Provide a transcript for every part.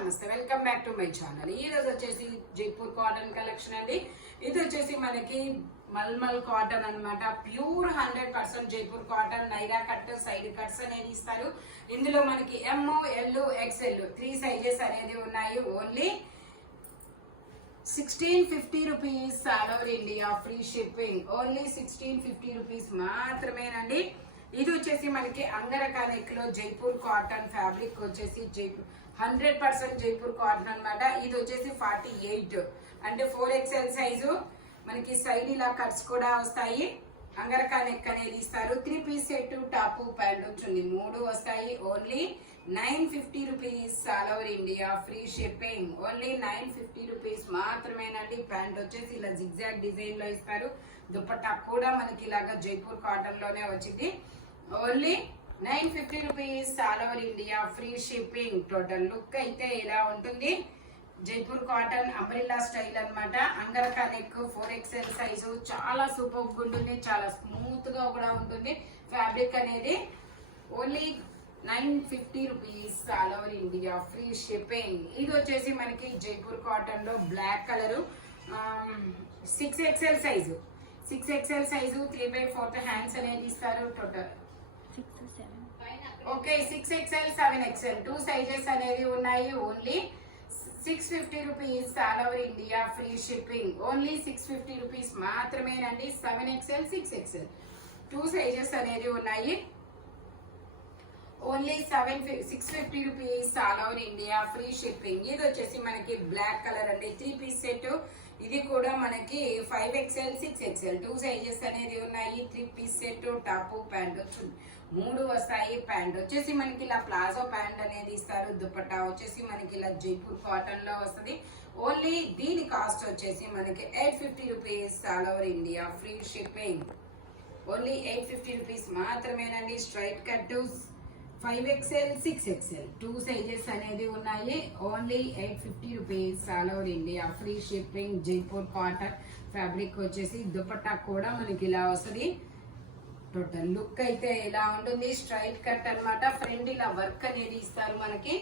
నమస్తే, welcome back to my channel. ఈ రోజు వచ్చేసి జైపూర్ కాటన్ కలెక్షన్ అండి. ఇది వచ్చేసి మనకి మల్మల్ కాటన్ అన్నమాట. Pure 100% Jaipur cotton. Naira cut, side cuts అనేది ఇస్తారు. ఇందులో మనకి ఎమ్, ఎల్, ఎక్స్ఎల్ 3 సైజెస్ అనేది ఉన్నాయి. Only 1650 rupees all over India, free shipping. Only 1650 rupees మాత్రమేనండి. ఇది వచ్చేసి మనకి అంగరకా నెక్ లో జైపూర్ కాటన్ ఫ్యాబ్రిక్ వచ్చేసి 100% జైపూర్ కాటన్ అన్నమాట. ఇది వచ్చేసి 48 అంటే 4XL సైజు. మనకి సైడ్ ఇలా కట్స్ కూడా వస్తాయి. అంగరకా నెక్ అనేది ఇస్తారు. 3 పీస్ సెట్, టాప్, ప్యాంట్ వచ్చింది, 3 వస్తాయి. Only 950 rupees all over India, free shipping. Only 950 rupees మాత్రమేనండి. ప్యాంట్ వచ్చేసి ఇలా జిగ్జాగ్ డిజైన్ లో ఇస్తారు. దుపట్టా కూడా మనకి ఇలాగా జైపూర్ కాటన్ లోనే వచ్చింది. Only 950 rupees all over India, free shipping. Total look అయితే ఇలా ఉంటుంది. జైపూర్ కాటన్ అంబ్రెల్లా స్టైల్ అన్నమాట. Angrakha neck, 4XL size. చాలా సూపర్ ఉంటుంది, చాలా స్మూత్ గా కూడా ఉంటుంది ఫ్యాబ్రిక్ అనేది. Only 950 rupees all over India, free shipping. ఇది వచ్చేసి మనకి జైపూర్ కాటన్ లో black colour, 6XL size. 6XL size, 3/4 hands అనేది ఇస్తారు. Total okay 6XL, 7XL 2 sizes అనేది ఉన్నాయి. Only 650 rupees all over India, free shipping. Only 650 rupees మాత్రమేనండి. 7XL, 6XL 2 సైజెస్ అనేది ఉన్నాయి. Only 650 rupees all over India, free shipping. ఇది వచ్చేసి మనకి బ్లాక్ కలర్ అండి. 3 పీస్ సెట్. ఇది కూడా మనకి 5XL, 6XL 2 సైజెస్ అనేది ఉన్నాయి. 3 పీస్ సెట్, టాప్, ప్యాంట్ వచ్చింది, 3 వస్తాయి. ప్యాంట్ వచ్చేసి మనకి ఇలా ప్లాజో ప్యాంట్ అనేది ఇస్తారు. దుపట్టా వచ్చేసి మనకి ఇలా జైపూర్ కాటన్ లో వస్తుంది. ఓన్లీ దీని కాస్ట్ వచ్చేసి మనకి 850 rupees all over India, free shipping. Only 850 rupees మాత్రమేనండి. Straight cut 5XL, 6XL 2 sizes అనేది ఉన్నాయి. Only 850 rupees all over India, free shipping. Jaipur cotton fabric వచ్చేసి దుపట్టా కూడా మనకి ఇలా వస్తుంది. టోటల్ లుక్ అయితే ఇలా ఉంటుంది. స్ట్రైట్ కట్ అన్నమాట. ఫ్రంట్ ఇలా వర్క్ అనేది ఇస్తారు మనకి.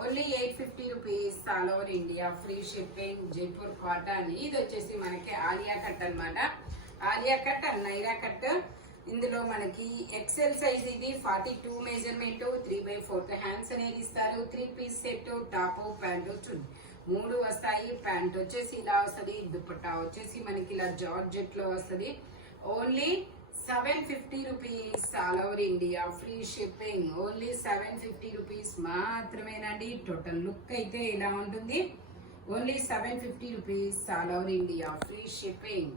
Only 850 rupees all over India, free shipping. Jaipur cotton. ఇది వచ్చేసి మనకి ఆలియా కట్ అన్నమాట. Alia cut and Naira cut. ఇందులో మనకి XL సైజ్. ఇది 42 మెజర్మెంట్, 3/4 హ్యాండ్స్ అనేది ఇస్తారు. 3 పీస్ సెట్, టాప్, ప్యాంట్ వచ్చింది, 3 వస్తాయి. ప్యాంట్ వచ్చేసి ఇలా వస్తుంది. దుపట్టా వచ్చేసి మనకి ఇలా జార్జెట్ లో వస్తుంది. Only 750 rupees all over India, free shipping. Only 750 rupees మాత్రమేనండి. టోటల్ లుక్ అయితే ఇలా ఉంటుంది. Only 750 rupees all over India, free shipping.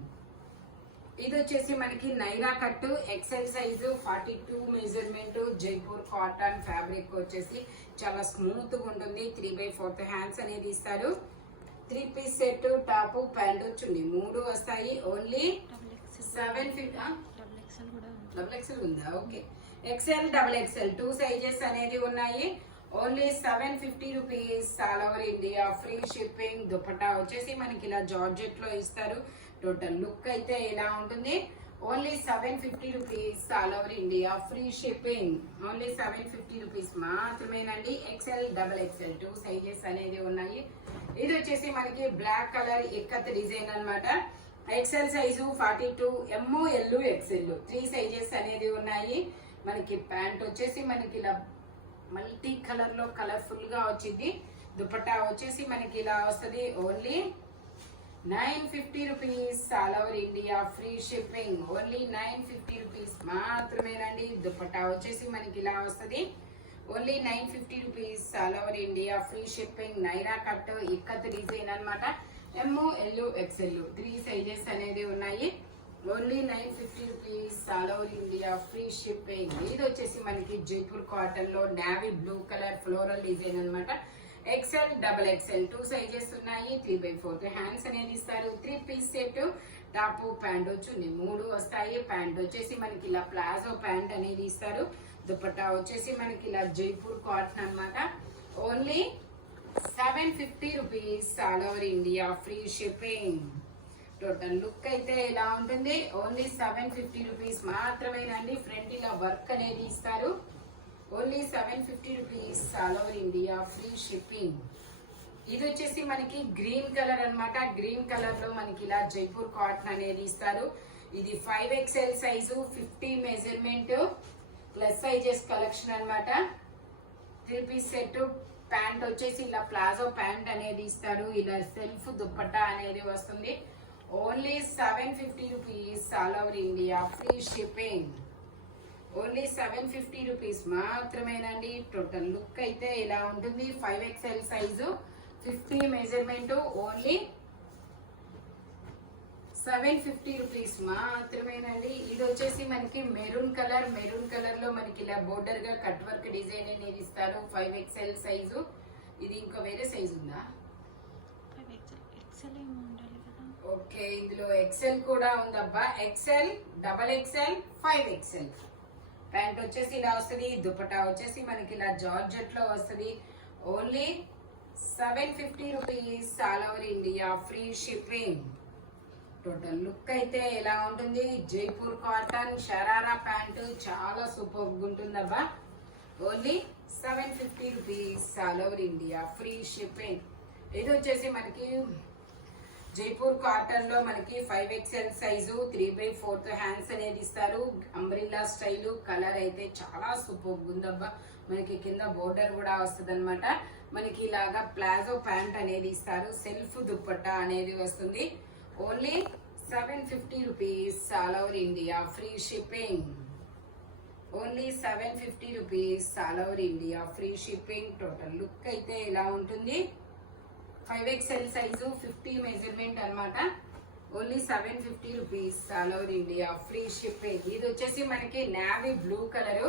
ఇది వచ్చేసి మనకి Naira cut, XL size, 42 measurement, Jaipur cotton fabric వచ్చేసి చాలా స్మూత్ గా ఉంటుంది. 3/4 హ్యాండ్స్ అనేది ఇస్తారు. 3 పీస్ సెట్, టాప్, ప్యాంట్ వచ్చింది, 3 వస్తాయి. ఓన్లీ 750. డబుల్ ఎక్సెల్ ఉందా? ఓకే. XL, XXL 2 సైజెస్ అనేది ఉన్నాయి. Only 750 rupees all over India, free shipping. Dupatta వచ్చేసి మనకి ఇలా జార్జెట్ లో ఇస్తారు. టోటల్ లుక్ అయితే ఇలా ఉంటుంది. Only 750 rupees all over India, free shipping. Only 750 rupees మాత్రమేనండి. XL, XXL 2 సైజెస్ అనేది ఉన్నాయి. ఇది వచ్చేసి మనకి బ్లాక్ కలర్ ఇక్కత్ డిజైన్ అన్నమాట. XL size, 42, M, L, XL 3 sizes అనేది ఉన్నాయి. మనకి ప్యాంట్ వచ్చేసి మనకి ఇలా మల్టీ కలర్ లో కలర్ఫుల్ గా వచ్చింది. దుపట్టా వచ్చేసి మనకి ఇలా వస్తుంది. Only 950 rupees all over India, free shipping. Only 950 rupees మాత్రమేనండి. దుపట్టా వచ్చేసి మనకి ఇలా వస్తుంది. Only 950 rupees all over India, free shipping. Naira cut ikat design అన్నమాట. ఎమ్, ఎల్, XL 3 సైజెస్ అనేది ఉన్నాయి. Only 950 rupees all over India, free shipping. ఇది వచ్చేసి మనకి జైపూర్ కాటన్ లో navy blue colour floral design అన్నమాట. XL, XXL 2 సైజెస్ ఉన్నాయి. 3/4 హ్యాండ్స్ అనేది ఇస్తారు. 3 పీస్ సెట్, టాప్, ప్యాంట్ వచ్చింది, 3 వస్తాయి. ప్యాంట్ వచ్చేసి మనకి ఇలా ప్లాజో ప్యాంట్ అనేది ఇస్తారు. దుపట్టా వచ్చేసి మనకి ఇలా జైపూర్ కాటన్ అన్నమాట. Only 750 rupees all over India, free shipping. Total look అయితే ఇలా ఉంటుంది. ఓన్లీ 750 రూపీస్ మాత్రమేనండి. ఫ్రంట్ ఇలా వర్క్ అనేది ఇస్తారు. Only 750 rupees all over India, free shipping. ఇది వచ్చేసి మనకి గ్రీన్ కలర్ అన్నమాట. గ్రీన్ కలర్ లో మనకి ఇలా జైపూర్ కాటన్ అనేది ఇస్తారు. ఇది 5XL size, 50 measurement, plus sizes collection అన్నమాట. 3 పీస్ సెట్. ప్యాంట్ వచ్చేసి ఇలా ప్లాజో ప్యాంట్ అనేది ఇస్తారు. ఇలా సెల్ఫ్ దుప్పట్టా అనేది వస్తుంది. Only 750 rupees all over India, free shipping. Only 750 rupees మాత్రమేనండి. టోటల్ లుక్ అయితే ఇలా ఉంటుంది. 5XL size, 50 measurement, only 750 rupees మాత్రమేనండి. ఇది వచ్చేసి మనకి మెరూన్ కలర్. మెరూన్ కలర్ లో మనకి ఇలా బోర్డర్ గా కట్ వర్క్ డిజైన్ అనేది ఇస్తారు. 5XL size. ఇది ఇంకా వేరే సైజు ఉందా? ఓకే, ఇందులో ఎక్సెల్ కూడా ఉందబ్బా. XL, double XL, 5XL. Pant వచ్చేసి ఇలా వస్తుంది. దుపట్టా వచ్చేసి మనకి ఇలా జార్జెట్ లో వస్తుంది. Only 750 rupees all over India, free shipping. Total look అయితే ఎలా ఉంటుంది? జైపూర్ కాటన్ షరారా ప్యాంటు చాలా సూపర్ ఉంటుందబ్బా. Only 750 rupees all over India, free shipping. ఇది వచ్చేసి మనకి జైపూర్ కాటన్ లో మనకి 5XL సైజు, 3/4 హ్యాండ్స్ అనేది ఇస్తారు. Umbrella style. కలర్ అయితే చాలా సూపర్ ఉందబ్బా. మనకి కింద బోర్డర్ కూడా వస్తుంది అనమాట. మనకి ఇలాగా ప్లాజో ప్యాంట్ అనేది ఇస్తారు. సెల్ఫ్ దుప్పట్టా అనేది వస్తుంది. Only 750 rupees all over India, free shipping. Only 750 rupees all over India, free shipping. Total look అయితే ఇలా ఉంటుంది. 5XL సైజు, 50 మెజర్మెంట్ అన్నమాట. Only 750 rupees all over India, free shipping. ఇది వచ్చేసి మనకి navy blue colour.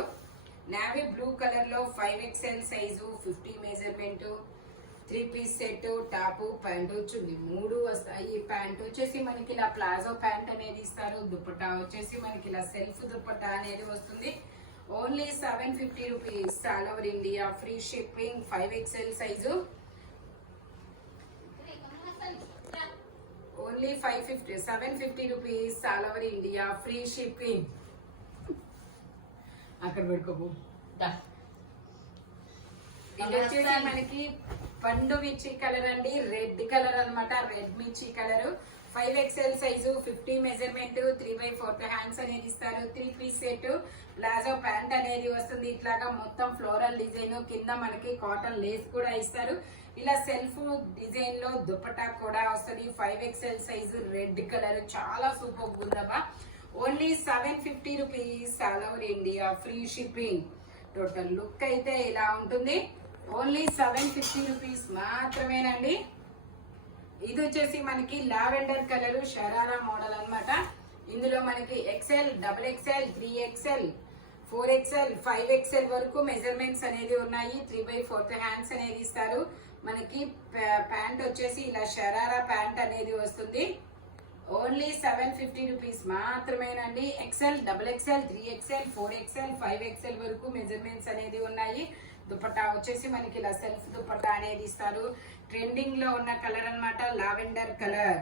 Navy blue colour లో 5XL size, 50 measurement, 3 piece set, top, pant వచ్చింది. 3 వస్తాయి. ప్యాంట్ వచ్చేసి మనకి ఇలా ప్లాజో ప్యాంట్ అనేది ఇస్తారు. దుపట్టా వచ్చేసి మనకి ఇలా సెల్ఫ్ దుపట్టా అనేది వస్తుంది. Only 750 rupees all over India, free shipping. 5XL size, only 750 rupees all over India, free shipping. అక్కడ పెట్టుకోకు. ఇది వచ్చేసి మనకి పండు మిర్చి కలర్ అండి. రెడ్ కలర్ అన్నమాట. రెడ్ మిర్చి colour. 5XL size, 50 measurement, 3/4 hands అనేది ఇస్తారు. 3 పీస్ సెట్, ప్లాజో ప్యాంట్ అనేది వస్తుంది. ఇట్లాగా మొత్తం ఫ్లోరల్ డిజైన్. కింద మనకి కాటన్ లేస్ కూడా ఇస్తారు. ఇలా సెల్ఫ్ డిజైన్ లో దుపట్టా కూడా వస్తుంది. 5XL సైజు, రెడ్ కలర్, చాలా సూపర్ ఉందబ్బా. Only 750 rupees all over India, free shipping. Total look అయితే ఇలా ఉంటుంది. ఓన్లీ 750 రూపీస్ మాత్రమేనండి. ఇది వచ్చేసి మనకి లావెండర్ కలర్ షరారా మోడల్ అన్నమాట. ఇందులో మనకి XL, XXL, 3XL, 4XL, 5XL వరకు మెజర్మెంట్స్ అనేది ఉన్నాయి. 3/4 హ్యాండ్స్ అనేది ఇస్తారు. మనకి ప్యాంట్ వచ్చేసి ఇలా షరారా ప్యాంట్ అనేది వస్తుంది. ఓన్లీ 750 రూపీస్ మాత్రమేనండి. XL, XXL, 3XL, 4XL, 5XL వరకు మెజర్మెంట్స్ అనేది ఉన్నాయి. దుపట్టా వచ్చేసి మనకి ఇలా సెల్ఫ్ దుపట్టా అనేది ఇస్తారు. ట్రెండింగ్ లో ఉన్న కలర్ అన్నమాట, లావెండర్ కలర్.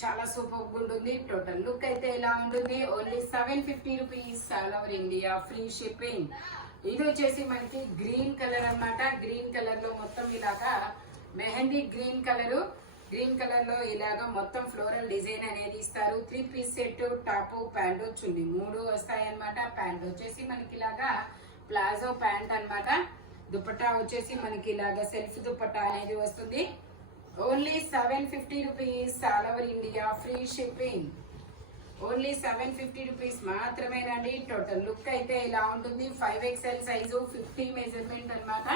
చాలా సూపర్ ఉంటుంది. టోటల్ లుక్ అయితే ఇలా ఉంటుంది. Only 750 rupees all over India, free shipping. ఇది వచ్చేసి మనకి గ్రీన్ కలర్ అన్నమాట. గ్రీన్ కలర్ లో మొత్తం ఇలాగా mehndi green colour. Green colour లో ఇలాగా మొత్తం ఫ్లోరల్ డిజైన్ అనేది ఇస్తారు. 3 piece set, top, pant, chunni 3 వస్తాయి అన్నమాట. ప్యాంట్ వచ్చేసి మనకి ఇలాగా ప్లాజో ప్యాంట్ అన్నమాట. దుపట్టా వచ్చేసి మనకి ఇలాగా సెల్ఫ్ దుపట్టా అనేది వస్తుంది. Only 750 rupees all over India, free shipping. Only 750 rupees మాత్రమేనండి. టోటల్ లుక్ అయితే ఇలా ఉంటుంది. 5XL సైజు, 50 మెజర్మెంట్ అన్నమాట.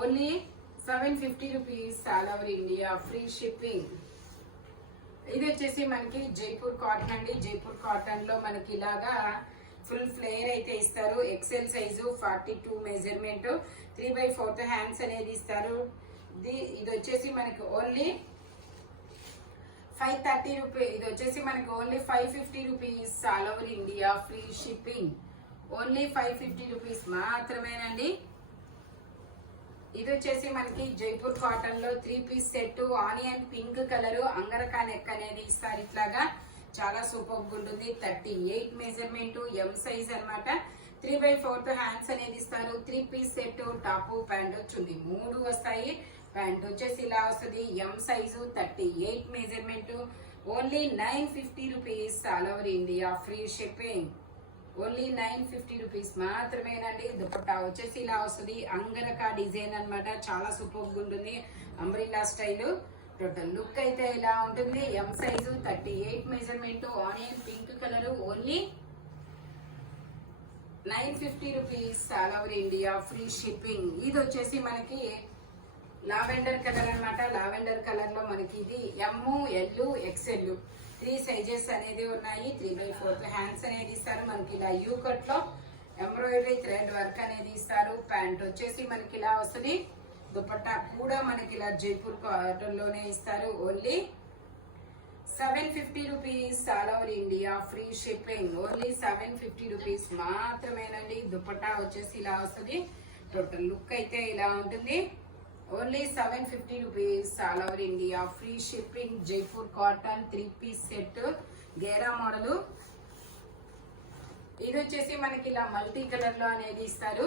Only 750 rupees all over India, free shipping. ఇది వచ్చేసి మనకి జైపూర్ కాటన్ అండి. జైపూర్ కాటన్ లో మనకి ఇలాగా ఫుల్ ఫ్లేర్ అయితే ఇస్తారు. XL సైజు, 42 మెజర్మెంట్, 3/4 హ్యాండ్స్ అనేది ఇస్తారు. ఇది వచ్చేసి మనకి ఓన్లీ 530 రూపీస్. ఇది వచ్చేసి మనకి only 550 rupees all over India, free shipping. Only 550 rupees మాత్రమేనండి. ఇది వచ్చేసి మనకి జైపూర్ కాటన్ లో 3 piece set, onion pink colour, angrakha neck అనేది ఇస్తారు. ఇట్లాగా చాలా సూపర్ ఉంటుంది. 38 మెజర్మెంట్, M సైజ్ అన్నమాట. 3/4 హ్యాండ్స్ అనేది ఇస్తారు. 3 piece set top pant chunni 3 వస్తాయి. ప్యాంట్ వచ్చేసి ఇలా వస్తుంది. M size 38 measurement. Only 950 rupees all over India free shipping. Only 950 rupees మాత్రమేనండి. దుపట్టా వచ్చేసి ఇలా వస్తుంది. అంగరకా డిజైన్ అన్నమాట. చాలా సూపర్గా ఉంటుంది. Umbrella style. టోటల్ లుక్ అయితే ఇలా ఉంటుంది. ఎం size 38 measurement. Onion pink colour. Only 950 rupees all over India free shipping. ఇది వచ్చేసి మనకి లావెండర్ కలర్ అన్నమాట. లావెండర్ కలర్ లో మనకి ఇది ఎమ్, ఎల్, ఎక్స్ఎల్ 3 సైజెస్ అనేది ఉన్నాయి. 3/4 హ్యాండ్స్ అనేది ఇస్తారు. మనకి ఇలా యూ కట్ లో ఎంబ్రాయిడరీ థ్రెడ్ వర్క్ అనేది ఇస్తారు. ప్యాంట్ వచ్చేసి మనకి ఇలా వస్తుంది. దుపట్టా కూడా మనకి ఇలా జైపూర్ కాటన్ లోనే ఇస్తారు. Only 750 rupees all over India free shipping. Only 750 rupees మాత్రమేనండి. దుపట్టా వచ్చేసి ఇలా వస్తుంది. టోటల్ లుక్ అయితే ఇలా ఉంటుంది. Only 750 rupees all over India free shipping. Jaipur cotton 3 piece set గేరా మోడల్. ఇది వచ్చేసి మనకి ఇలా మల్టీ కలర్ లో అనేది ఇస్తారు.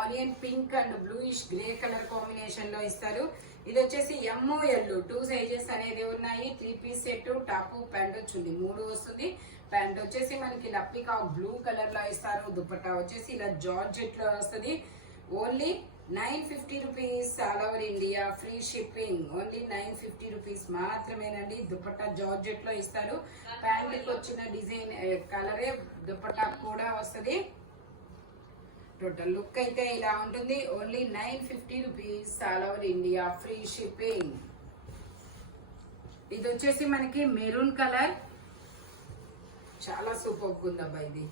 Onion pink and bluish grey colour combination లో ఇస్తారు. ఇది వచ్చేసి ఎమ్, ఎల్ 2 సైజెస్ అనేది ఉన్నాయి. 3 piece set top pant chunni 3 వస్తుంది. ప్యాంట్ వచ్చేసి మనకి ఇలా పీకాక్ బ్లూ కలర్ లో ఇస్తారు. దుపట్టా వచ్చేసి ఇలా జార్జెట్ లో వస్తుంది. Only 950 rupees all over India free shipping. Only 950 rupees మాత్రమేనండి. దుపట్టా జార్జెట్ లో ఇస్తారు. ప్యాంట్ కి వచ్చిన డిజైన్ కలరే దుపట్టా కూడా వస్తుంది. టోటల్ లుక్ అయితే ఇలా ఉంటుంది. Only 950 rupees all over India free shipping. ఇది వచ్చేసి మనకి మెరూన్ కలర్. చాలా సూపర్ ఉందబ్బా ఇది.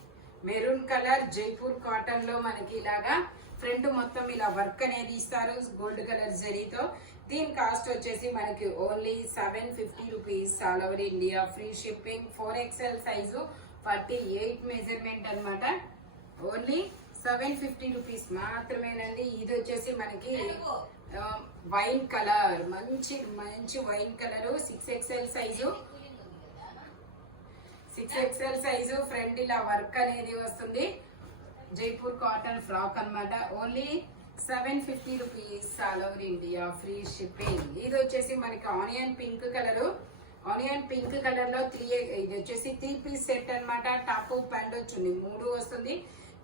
మెరూన్ కలర్ జైపూర్ కాటన్ లో మనకి ఇలాగా ఫ్రంట్ మొత్తం ఇలా వర్క్ అనేది ఇస్తారు గోల్డ్ కలర్ జరీతో. దీని కాస్ట్ వచ్చేసి మనకి only 750 rupees all over India free shipping. 4XL size 48 measurement అన్నమాట. ఓన్లీ 750 రూపీస్ మాత్రమేనండి. ఇది వచ్చేసి మనకి వైన్ కలర్, మంచి మంచి wine colour. 6XL size 6XL size. Front ఇలా వర్క్ అనేది వస్తుంది. జైపూర్ కాటన్ ఫ్రాక్ అన్నమాట. Only 750 rupees all over India free shipping. ఇది వచ్చేసి మనకి onion pink colour. Onion pink colour లో ఇది వచ్చేసి 3 పీస్ సెట్ అన్నమాట. టాప్ ప్యాంట్ చున్నీ 3 వస్తుంది.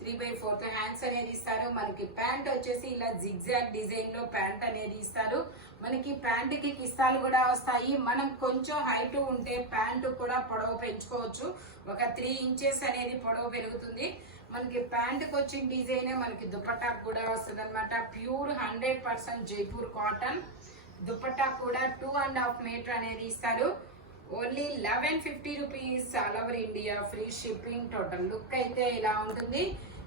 3/4 హ్యాండ్స్ అనేది ఇస్తారు. మనకి ప్యాంట్ వచ్చేసి ఇలా జిగ్జాగ్ డిజైన్ లో ప్యాంట్ అనేది ఇస్తారు. మనకి ప్యాంట్ కి కిస్తాలు కూడా వస్తాయి. మనం కొంచెం హైట్ ఉంటే ప్యాంట్ కూడా పొడవు పెంచుకోవచ్చు. ఒక 3 ఇంచెస్ అనేది పొడవు పెరుగుతుంది. మనకి ప్యాంట్ కి వచ్చిన డిజైన్ మనకి దుపట్టా కూడా వస్తుంది అనమాట. Pure 100% Jaipur cotton. దుపట్టా కూడా 2.5 మీటర్ అనేది ఇస్తారు. Only 1150 rupees all over India free shipping. Total look అయితే ఇలా ఉంటుంది.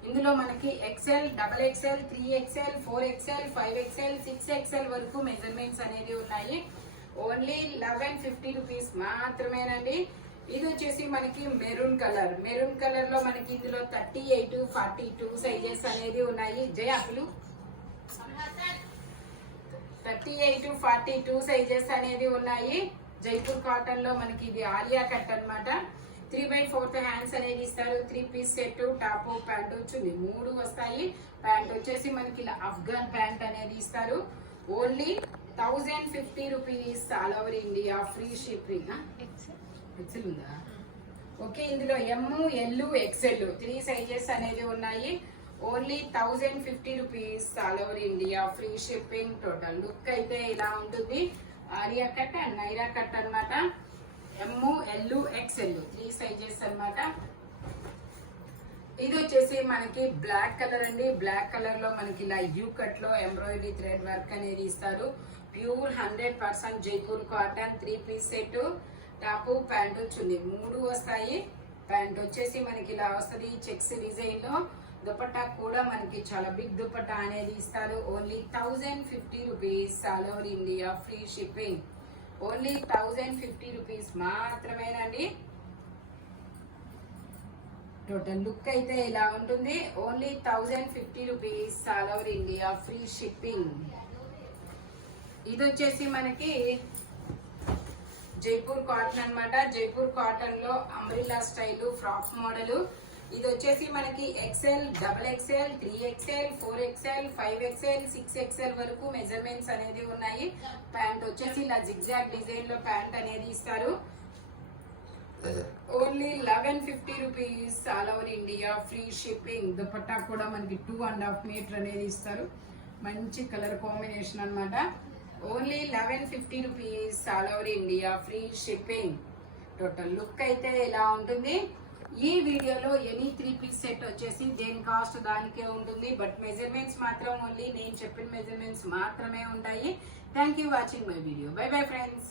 ఇందులో మనకి XL, XXL, 3XL, 4XL, 5XL, 6XL వరకు మెజర్మెంట్స్ అనేది ఉన్నాయి. ఓన్లీ 1150 రూపీస్ మాత్రమేనండి. ఇది వచ్చేసి మనకి మెరూన్ కలర్. మెరూన్ కలర్ లో మనకి ఇందులో 38, 42 సైజెస్ అనేది ఉన్నాయి. జయాకులు 38, 42 సైజెస్ అనేది ఉన్నాయి. జైపూర్ కాటన్ లో మనకి ఇది ఆలియా కట్ అన్నమాట. 3/4 హ్యాండ్స్ అనేది ఇస్తారు. 3 piece set top pant chunni 3 వస్తాయి. ప్యాంట్ వచ్చేసి మనకి ఇలా అఫ్ఘాన్ ప్యాంట్ అనేది ఇస్తారు. Only 1050 rupees all over India free shipping. XL ఉందా? ఓకే. ఇందులో ఎమ్, ఎల్, ఎక్స్ఎల్ 3 సైజెస్ అనేది ఉన్నాయి. Only 1050 rupees all over India free shipping. Total look అయితే ఇలా ఉంటుంది. Alia cut and Naira cut అన్నమాట. ఎమ్, ఎల్, ఎక్స్ఎల్ 3 సైజెస్ అన్నమాట. ఇది వచ్చేసి మనకి బ్లాక్ కలర్ అండి. బ్లాక్ కలర్ లో మనకి ఇలా యూ కట్ లో ఎంబ్రాయిడరీ థ్రెడ్ వర్క్ అనేది ఇస్తారు. Pure 100% Jaipur cotton. 3 piece set top pant chunni 3 వస్తాయి. ప్యాంట్ వచ్చేసి మనకి ఇలా వస్తుంది చెక్స్ డిజైన్ లో. దుపట్టా కూడా మనకి చాలా బిగ్ దుపట్టా అనేది ఇస్తారు. Only 1050 rupees all over India free shipping. Only 1050 rupees మాత్రమేనండి. టోటల్ లుక్ అయితే ఇలా ఉంటుంది. Only 1050 rupees all over India free shipping. ఇది వచ్చేసి మనకి జైపూర్ కాటన్ అన్నమాట. జైపూర్ కాటన్ లో అంబ్రిల్లా స్టైల్ ఫ్రాక్ మోడల్. ఇది వచ్చేసి మనకి XL, double XL, 3XL, 4XL, 5XL, 6XL వరకు మెజర్మెంట్స్ అనేది ఉన్నాయి. ప్యాంట్ వచ్చేసి ఇలా జిగ్జాగ్ డిజైన్ లో ప్యాంట్ అనేది ఇస్తారు. Only 1150 rupees, all over India free shipping. Dupatta కూడా మనకి 2.5 మీటర్ అనేది ఇస్తారు. మంచి కలర్ కాంబినేషన్ అన్నమాట. Only 1150 rupees, all over India free shipping. Total look అయితే ఇలా ఉంటుంది. ఈ వీడియోలో ఎనీ 3 పీస్ సెట్ వచ్చేసి దేని కాస్ట్ దానికే ఉంటుంది. బట్ మెజర్మెంట్స్ మాత్రం ఓన్లీ నేను చెప్పిన మెజర్మెంట్స్ మాత్రమే ఉంటాయి. Thank you watching my video. By bye friends.